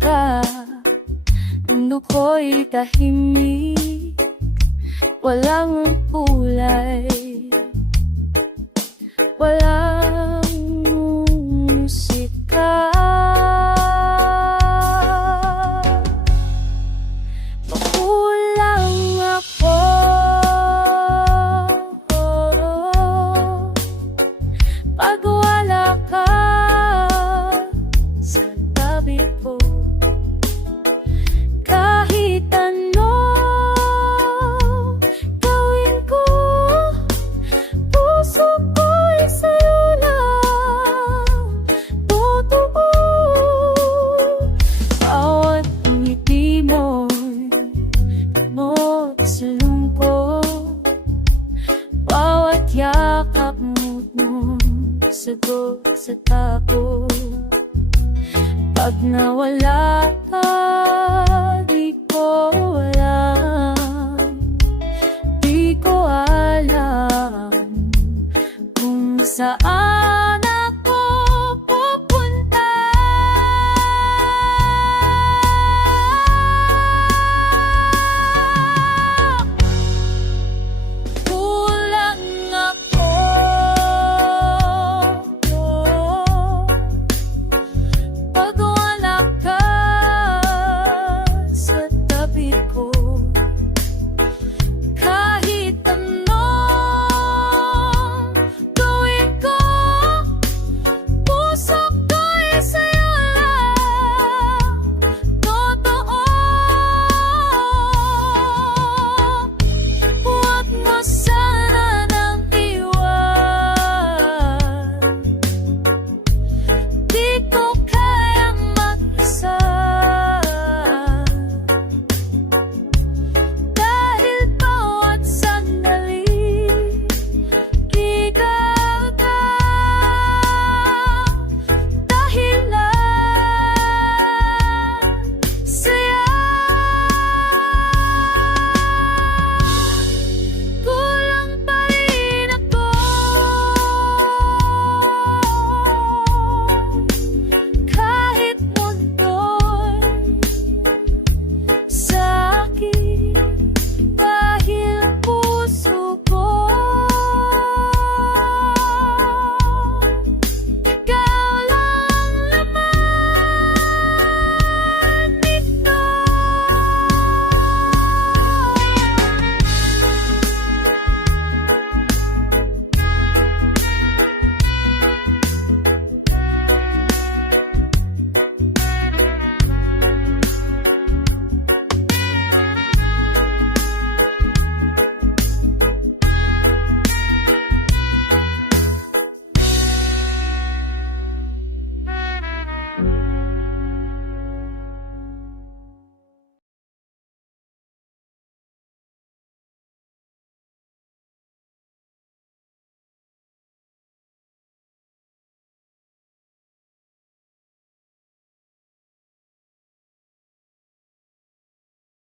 ka, mundo ko'y tahimik, walang kulay, walang musika. Makulang ako, pag wala ka sa tabi ko. Kahit ano gawin ko, puso ko'y sa'yo lang totoo. Bawat ngiti mo'y gamot sa lungkot, bawat yakap mo'y sagot sa takot. Pag nawala ka, di ko alam kung saan